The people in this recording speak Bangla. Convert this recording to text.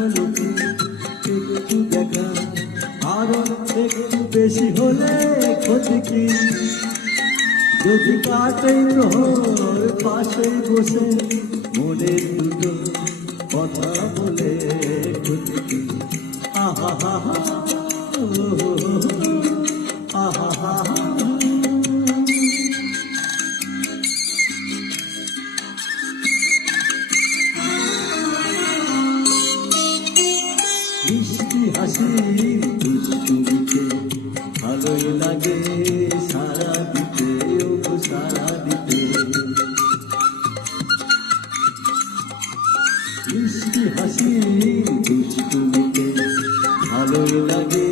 পলকে একটু দেখা, আরো একটু বেশি হলে ক্ষতি কি? যদি কাটে প্রহর পাশে বসে মনের দুটো কথা বলে ক্ষতি কি? আহা হা হা, আহা হা হা। মিষ্টি হাসির দুষ্টুমিতে ভালোই লাগে সারা দিতে, ও সারা দিতে। মিষ্টি হাসির দুষ্টুমিতে ভালোই লাগে